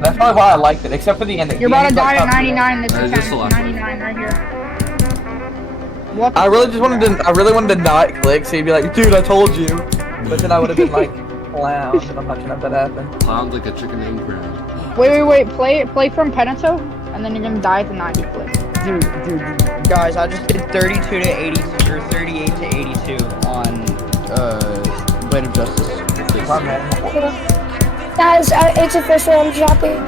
That's probably why I liked it, except for the ending. You're The about to ending's die like at top tier. 99. This That is is just the last 99 right here. What the I really wanted to not click, so you'd be like, dude, I told you. But then I would have been like, clown, and I'm not gonna have that happen. Clown's like a chicken named Ground. Wait. Play from Penito, and then you're gonna die at the 90 click. Dude, guys, I just did 32 to 82 or 38 to 82 on Blade of Justice. My man. Guys, it's official. I'm dropping.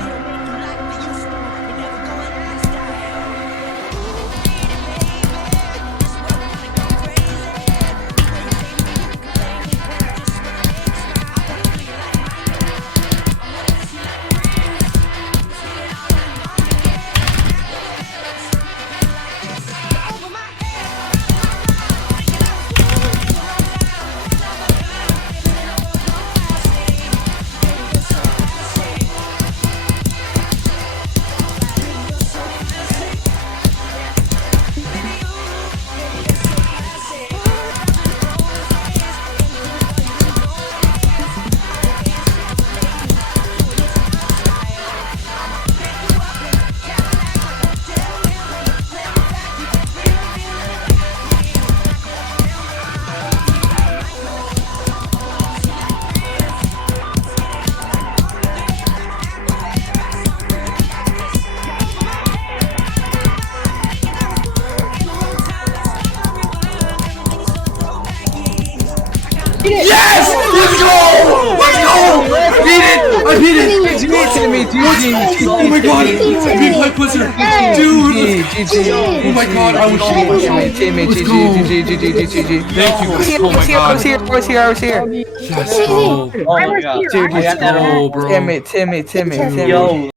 Yes! Let's go! Let's go! I beat it! Oh my god! Big Pipe Wizard! Dude! Oh my god, I was Let's go! Thank you! Oh my god! I was here. Let's go! I was here. Dude, I Let's got that. go, bro! Timmy. Yo.